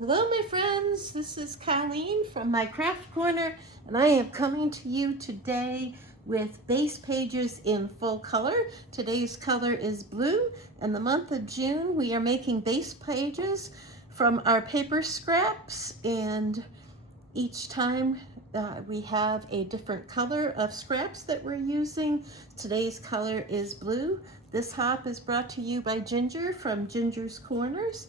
Hello, my friends. This is Colleen from my craft corner, and I am coming to you today with base pages in full color. Today's color is blue, and the month of June we are making base pages from our paper scraps, and each time we have a different color of scraps that we're using. Today's color is blue. This hop is brought to you by Ginger from Ginger's Corners.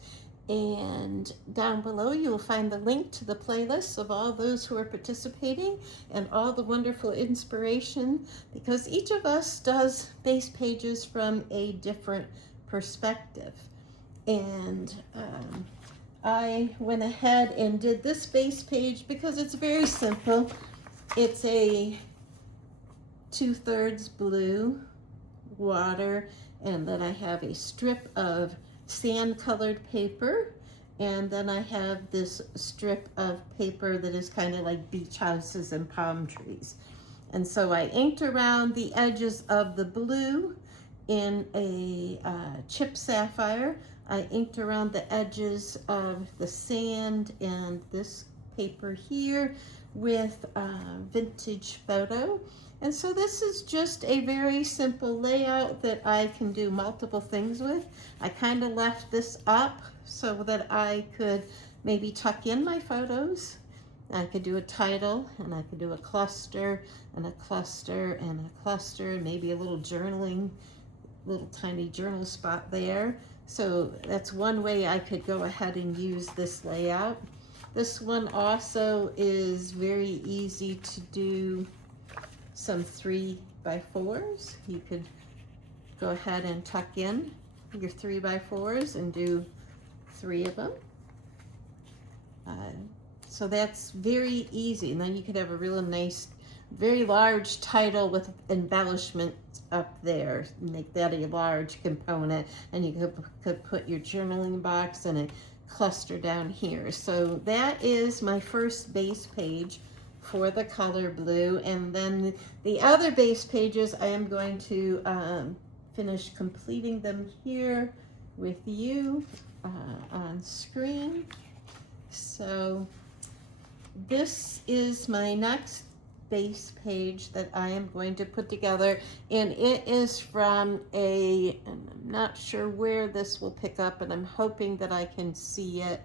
And down below you'll find the link to the playlists of all those who are participating and all the wonderful inspiration, because each of us does base pages from a different perspective. And I went ahead and did this base page because it's very simple. It's a 2/3 blue water, and then I have a strip of sand colored paper, and then I have this strip of paper that is kind of like beach houses and palm trees. And so I inked around the edges of the blue in a chip sapphire. I inked around the edges of the sand and this paper here with vintage photo. And so this is just a very simple layout that I can do multiple things with. I kind of left this up so that I could maybe tuck in my photos. I could do a title, and I could do a cluster and a cluster and a cluster, and maybe a little journaling, little tiny journal spot there. So that's one way I could go ahead and use this layout. This one also is very easy to do some 3x4s. You could go ahead and tuck in your 3x4s and do 3 of them. So that's very easy. And then you could have a really nice, very large title with embellishment up there. Make that a large component, and you could put your journaling box and a cluster down here. So that is my first base page for the color blue, and then the other base pages I am going to finish completing them here with you on screen. So this is my next base page that I am going to put together, and it is from and I'm not sure where this will pick up, and I'm hoping that I can see it.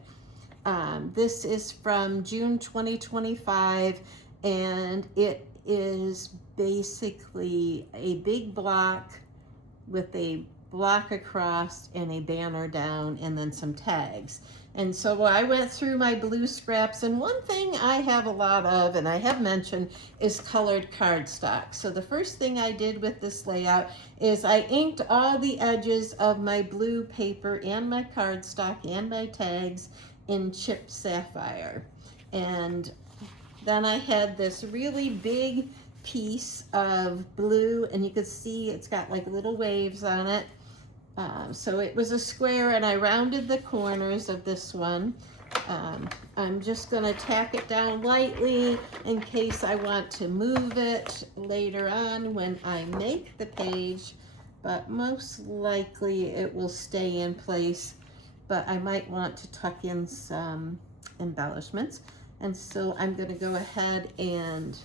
This is from June 2025, and it is basically a big block with a block across and a banner down and then some tags. And so I went through my blue scraps, and one thing I have a lot of, and I have mentioned, is colored cardstock. So the first thing I did with this layout is I inked all the edges of my blue paper and my cardstock and my tags in chip sapphire. And then I had this really big piece of blue, and you could see it's got like little waves on it. So it was a square, and I rounded the corners of this one. I'm just going to tack it down lightly in case I want to move it later on when I make the page, but most likely it will stay in place, but I might want to tuck in some embellishments. And so I'm going to go ahead and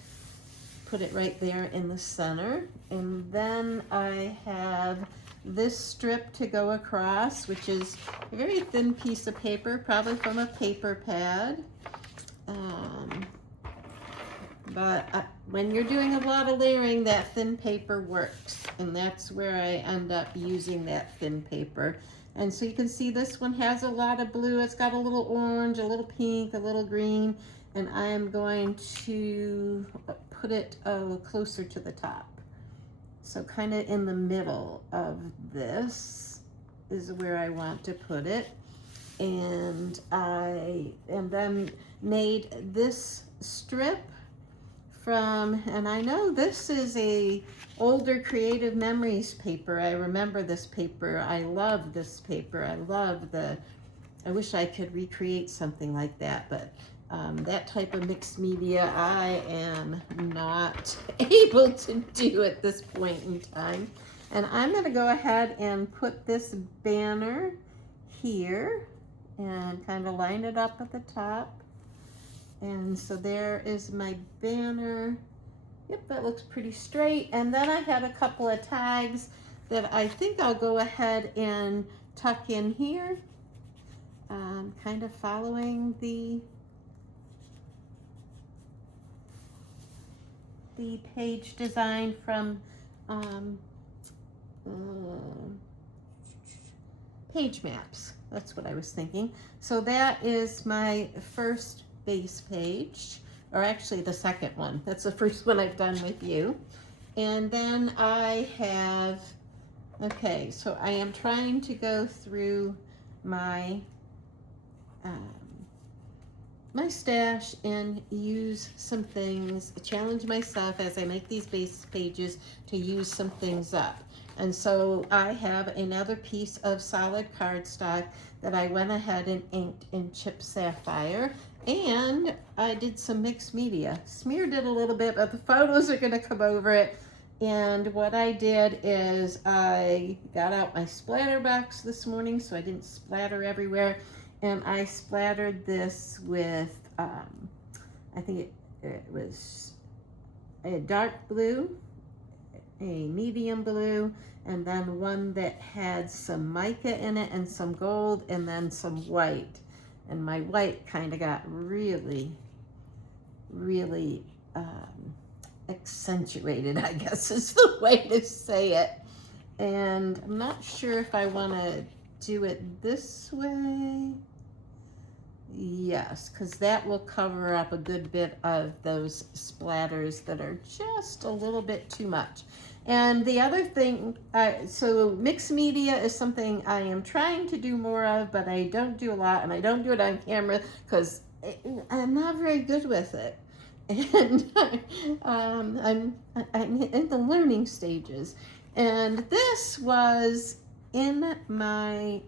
put it right there in the center. And then I have this strip to go across, which is a very thin piece of paper, probably from a paper pad. But when you're doing a lot of layering, that thin paper works, and that's where I end up using that thin paper. And so you can see this one has a lot of blue. It's got a little orange, a little pink, a little green, and I am going to put it closer to the top. So kind of in the middle of this is where I want to put it. And then made this strip from, and I know this is a older Creative Memories paper. I remember this paper. I love this paper. I wish I could recreate something like that, but that type of mixed media I am not able to do at this point in time. And I'm going to go ahead and put this banner here and kind of line it up at the top. And so there is my banner. Yep, that looks pretty straight. And then I had a couple of tags that I think I'll go ahead and tuck in here, kind of following the page design from Page Maps. That's what I was thinking. So that is my first base page, or actually the second one. That's the first one I've done with you. And then I have, okay, so I am trying to go through my my stash and use some things, challenge myself as I make these base pages to use some things up. And so I have another piece of solid cardstock that I went ahead and inked in Chip Sapphire, and I did some mixed media. Smeared it a little bit, but the photos are gonna come over it. And what I did is I got out my splatter box this morning so I didn't splatter everywhere. And I splattered this with, I think it was a dark blue, a medium blue, and then one that had some mica in it and some gold and then some white. And my white kind of got really, really accentuated, I guess is the way to say it. And I'm not sure if I want to do it this way. Yes, because that will cover up a good bit of those splatters that are just a little bit too much. And the other thing, so mixed media is something I am trying to do more of, but I don't do a lot, and I don't do it on camera because I'm not very good with it. And I'm in the learning stages. And this was in my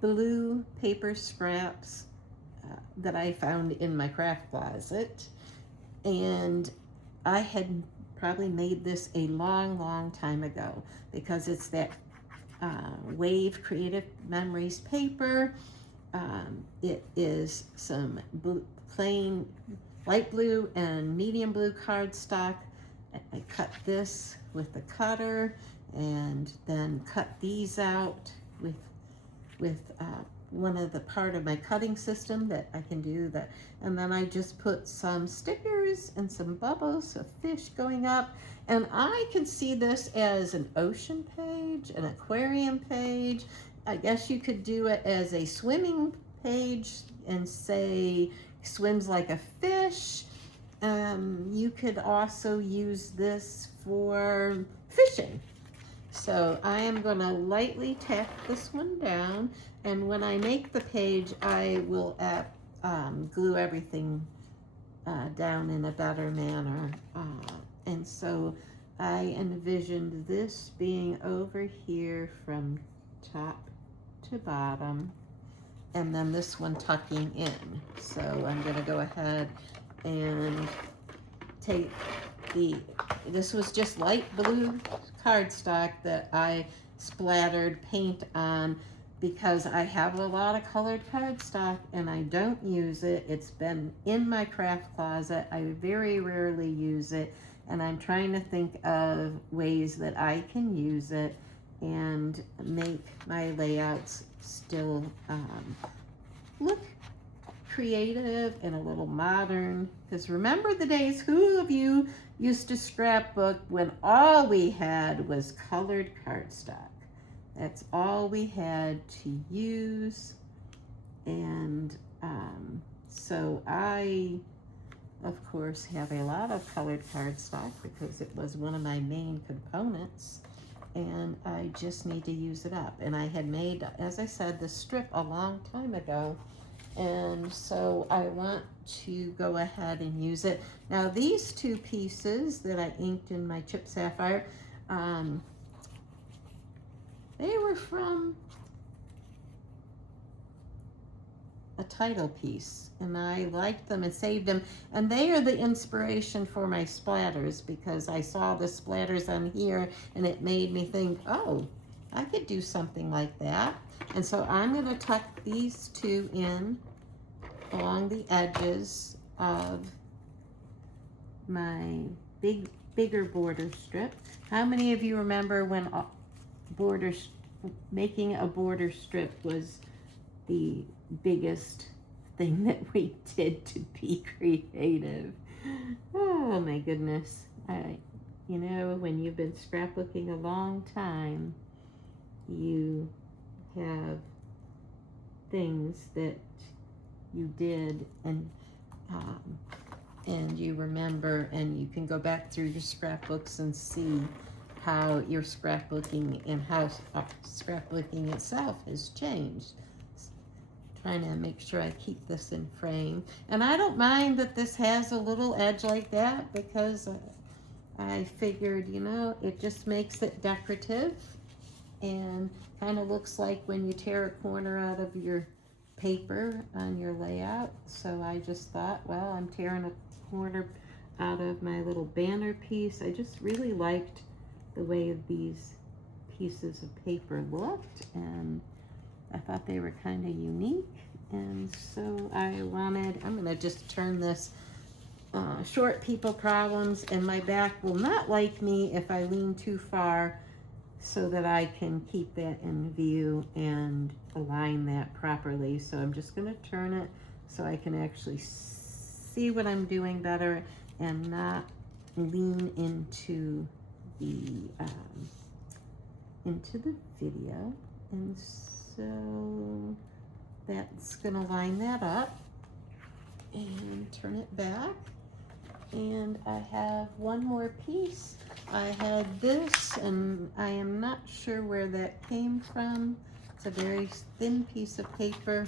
blue paper scraps that I found in my craft closet. And I had probably made this a long time ago because it's that Wave Creative Memories paper. It is some plain light blue and medium blue cardstock. I cut this with the cutter and then cut these out with one of the part of my cutting system that I can do that. And then I just put some stickers and some bubbles of fish going up. And I can see this as an ocean page, an aquarium page. I guess you could do it as a swimming page and say swims like a fish. You could also use this for fishing. So I am going to lightly tap this one down, and when I make the page, I will glue everything down in a better manner. And so I envisioned this being over here from top to bottom, and then this one tucking in. So I'm going to go ahead and take this was just light blue cardstock that I splattered paint on because I have a lot of colored cardstock and I don't use it. It's been in my craft closet. I very rarely use it, and I'm trying to think of ways that I can use it and make my layouts still look creative and a little modern. Because remember the days, who of you used to scrapbook when all we had was colored cardstock? That's all we had to use. And so I, of course, have a lot of colored cardstock because it was one of my main components, and I just need to use it up. And I had made, as I said, the strip a long time ago, and so I want to go ahead and use it. Now these two pieces that I inked in my Chip Sapphire, they were from a title piece, and I liked them and saved them, and they are the inspiration for my splatters because I saw the splatters on here and it made me think, oh, I could do something like that. And so I'm going to tuck these two in along the edges of my bigger border strip. How many of you remember when making a border strip was the biggest thing that we did to be creative? Oh my goodness. You know, when you've been scrapbooking a long time, you have things that you did and you remember, and you can go back through your scrapbooks and see how your scrapbooking and how scrapbooking itself has changed. Trying to make sure I keep this in frame. And I don't mind that this has a little edge like that, because I figured, you know, it just makes it decorative and kind of looks like when you tear a corner out of your paper on your layout. So I just thought, well, I'm tearing a corner out of my little banner piece. I just really liked the way these pieces of paper looked, and I thought they were kind of unique. And so I'm gonna just turn this short people problems, and my back will not like me if I lean too far, so that I can keep that in view and align that properly. So I'm just gonna turn it so I can actually see what I'm doing better and not lean into the video. And so that's gonna line that up and turn it back. And I have one more piece. I had this, and I am not sure where that came from. It's a very thin piece of paper,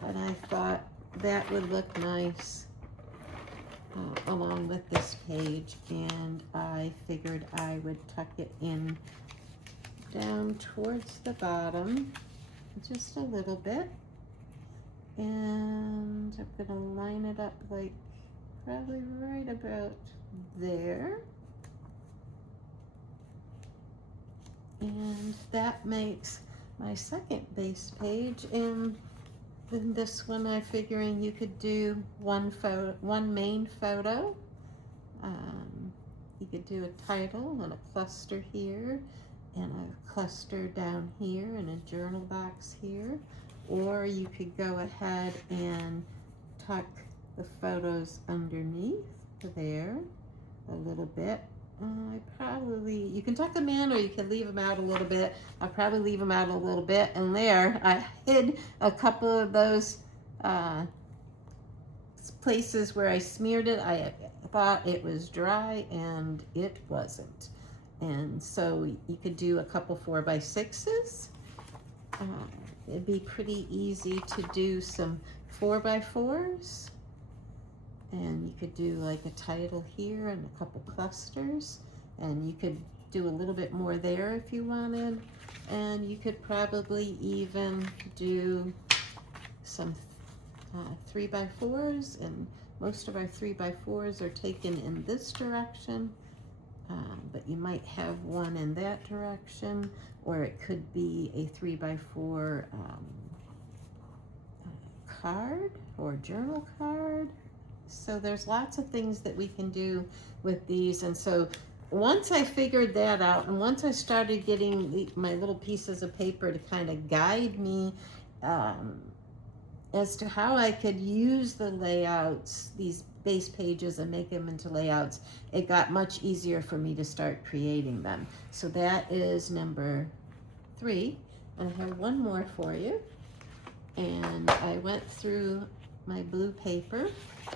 but I thought that would look nice along with this page, and I figured I would tuck it in down towards the bottom just a little bit, and I'm gonna line it up like probably right about there, and that makes my second base page. And then this one, I'm figuring you could do one main photo. You could do a title and a cluster here, and a cluster down here, and a journal box here. Or you could go ahead and tuck the photos underneath there a little bit. You can tuck them in, or you can leave them out a little bit. I'll probably leave them out a little bit. And there, I hid a couple of those places where I smeared it. I thought it was dry, and it wasn't. And so you could do a couple 4x6s. It'd be pretty easy to do some 4x4s. And you could do like a title here and a couple clusters, and you could do a little bit more there if you wanted. And you could probably even do some 3x4s, and most of our 3x4s are taken in this direction, but you might have one in that direction, or it could be a 3x4 card or journal card. So there's lots of things that we can do with these. And so once I figured that out, and once I started getting my little pieces of paper to kind of guide me as to how I could use the layouts, these base pages, and make them into layouts, it got much easier for me to start creating them. So that is number 3. And I have one more for you. And I went through my blue paper,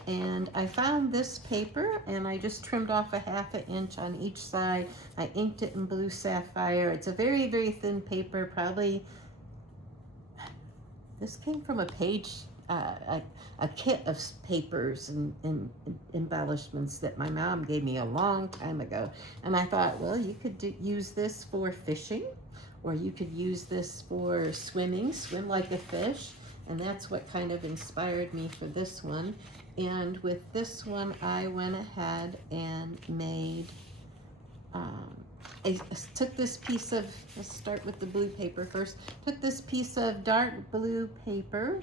and I found this paper, and I just trimmed off a 1/2 inch on each side. I inked it in blue sapphire. It's a very, very thin paper. Probably this came from a page, a kit of papers and embellishments that my mom gave me a long time ago. And I thought, well, you could use this for fishing, or you could use this for swimming, swim like a fish. And that's what kind of inspired me for this one. And with this one, I went ahead and made I took this piece of, let's start with the blue paper first. Took this piece of dark blue paper.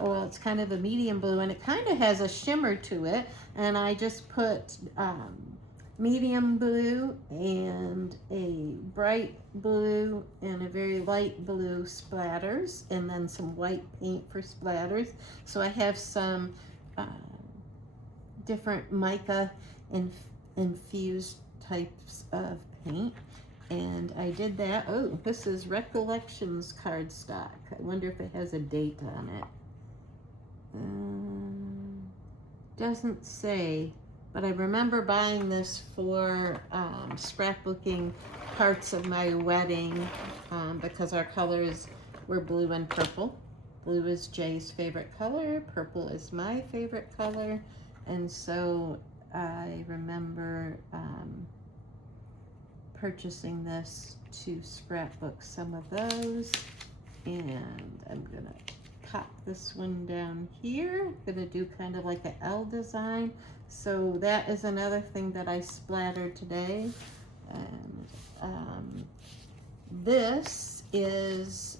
Well, it's kind of a medium blue, and it kind of has a shimmer to it. And I just put medium blue and a bright blue and a very light blue splatters, and then some white paint for splatters. So I have some different mica infused types of paint, and I did that. Oh, this is Recollections cardstock. I wonder if it has a date on it. Doesn't say, but I remember buying this for scrapbooking parts of my wedding because our colors were blue and purple. Blue is Jay's favorite color, purple is my favorite color, and so I remember purchasing this to scrapbook some of those. And I'm gonna pop this one down here. I'm gonna do kind of like an L design. So that is another thing that I splattered today. And this is,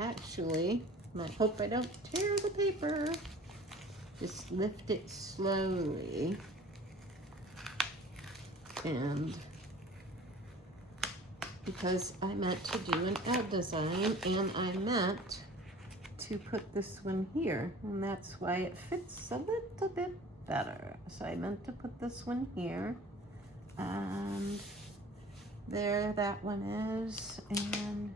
actually, I hope I don't tear the paper. Just lift it slowly. And because I meant to do an L design, and I meant to put this one here, and that's why it fits a little bit better. So I meant to put this one here, and there that one is, and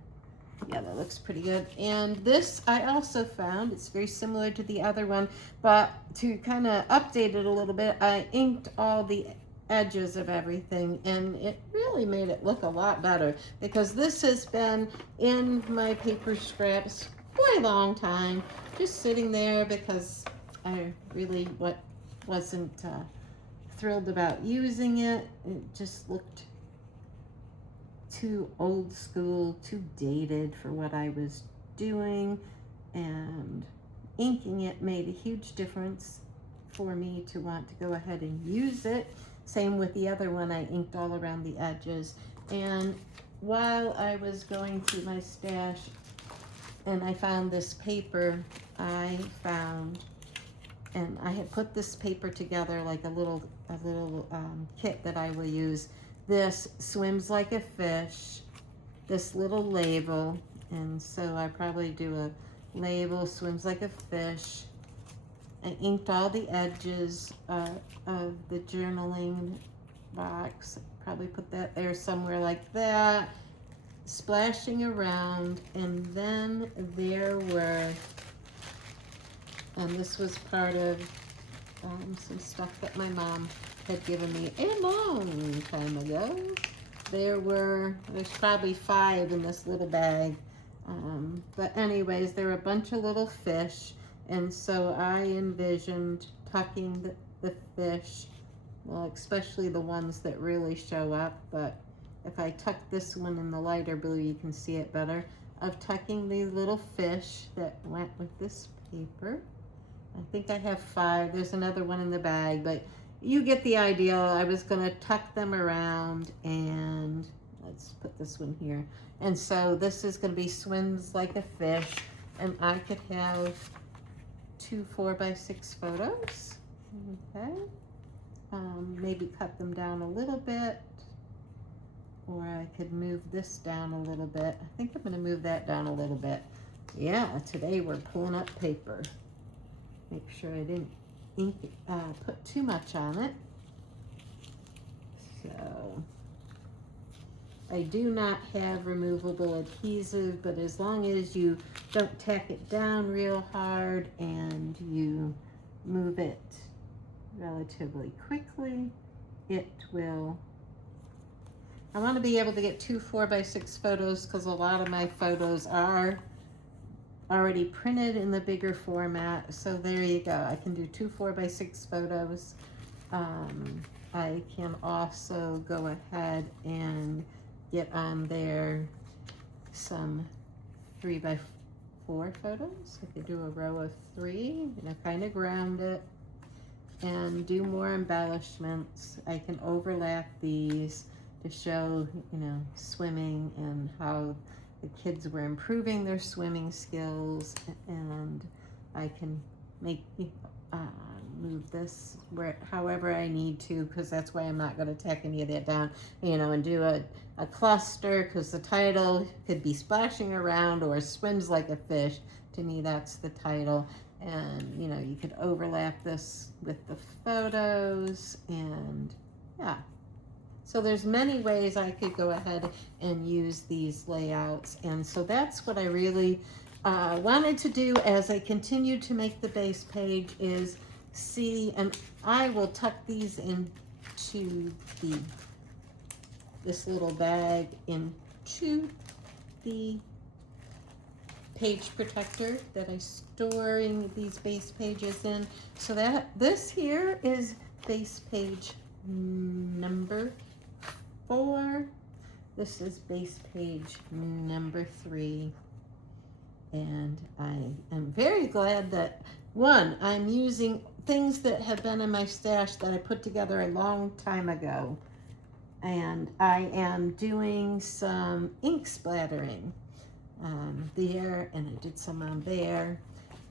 yeah, that looks pretty good. And this I also found, it's very similar to the other one, but to kind of update it a little bit, I inked all the edges of everything, and it really made it look a lot better, because this has been in my paper scraps for a long time, just sitting there because I really wasn't thrilled about using it. It just looked too old school, too dated for what I was doing, and inking it made a huge difference for me to want to go ahead and use it. Same with the other one, I inked all around the edges. And while I was going through my stash and I found this paper, and I had put this paper together like a little kit that I will use. This Swims Like a Fish, this little label, and so I probably do a label, Swims Like a Fish. I inked all the edges of the journaling box. Probably put that there somewhere like that, splashing around. And then there were, and this was part of some stuff that my mom had given me a long time ago. There's probably 5 in this little bag. But anyways, there were a bunch of little fish. And so I envisioned tucking the fish, well, especially the ones that really show up, but if I tuck this one in the lighter blue, you can see it better, of tucking these little fish that went with this paper. I think I have 5. There's another one in the bag, but you get the idea. I was gonna tuck them around, and let's put this one here. And so this is gonna be Swims Like a Fish, and I could have 2 4x6 photos. Okay. Maybe cut them down a little bit, or I could move this down a little bit. I think I'm going to move that down a little bit. Yeah, today we're pulling up paper. Make sure I didn't put too much on it. So I do not have removable adhesive, but as long as you don't tack it down real hard and you move it relatively quickly, it will. I want to be able to get 2 4x6 photos because a lot of my photos are already printed in the bigger format. So there you go. I can do 2 4x6 photos. I can also go ahead and get on there some 3x4 photos. I could do a row of 3, kind of ground it. and do more embellishments. I can overlap these to show, you know, swimming and how the kids were improving their swimming skills, and I can make move this where however I need to, because that's why I'm not going to tack any of that down, you know, and do a cluster, because the title could be splashing around or swims like a fish. To me, that's the title. And you know, you could overlap this with the photos, and yeah, so there's many ways I could go ahead and use these layouts. And so that's what I really wanted to do as I continue to make the base page, is see, and I will tuck these into this little bag into the page protector that I'm storing these base pages in. So that this here is base page number 4. This is base page number 3. And I am very glad that, one, I'm using things that have been in my stash that I put together a long time ago. And I am doing some ink splattering there, and I did some on there.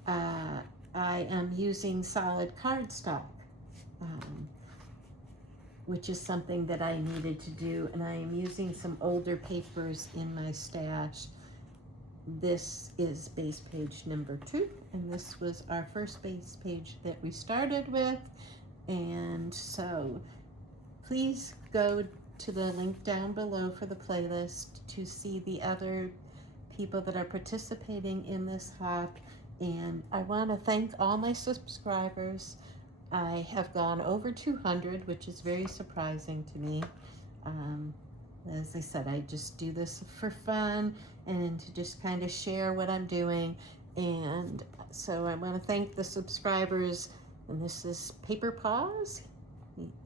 I am using solid cardstock, which is something that I needed to do, and I am using some older papers in my stash. This is base page number 2, and this was our first base page that we started with. And so please go to the link down below for the playlist to see the other people that are participating in this hop. And I want to thank all my subscribers. I have gone over 200, which is very surprising to me. As I said, I just do this for fun and to just kind of share what I'm doing. And so I want to thank the subscribers. And this is Paper Paws.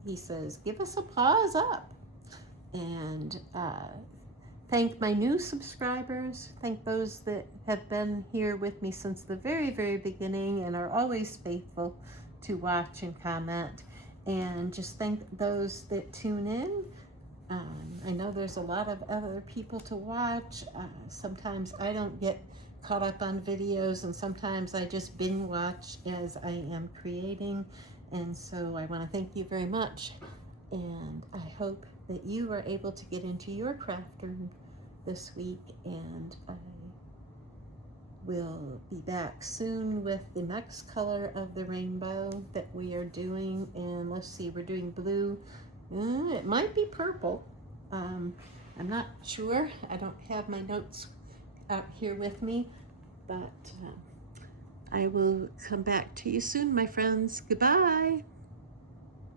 He says, give us a paws up. And thank my new subscribers. Thank those that have been here with me since the very, very beginning and are always faithful to watch and comment. And just thank those that tune in. I know there's a lot of other people to watch. Sometimes I don't get caught up on videos, and sometimes I just binge watch as I am creating. And so I want to thank you very much. And I hope that you are able to get into your craft room this week. And I will be back soon with the next color of the rainbow that we are doing. And let's see, we're doing blue. It might be purple. I'm not sure. I don't have my notes out here with me, but I will come back to you soon, my friends. Goodbye.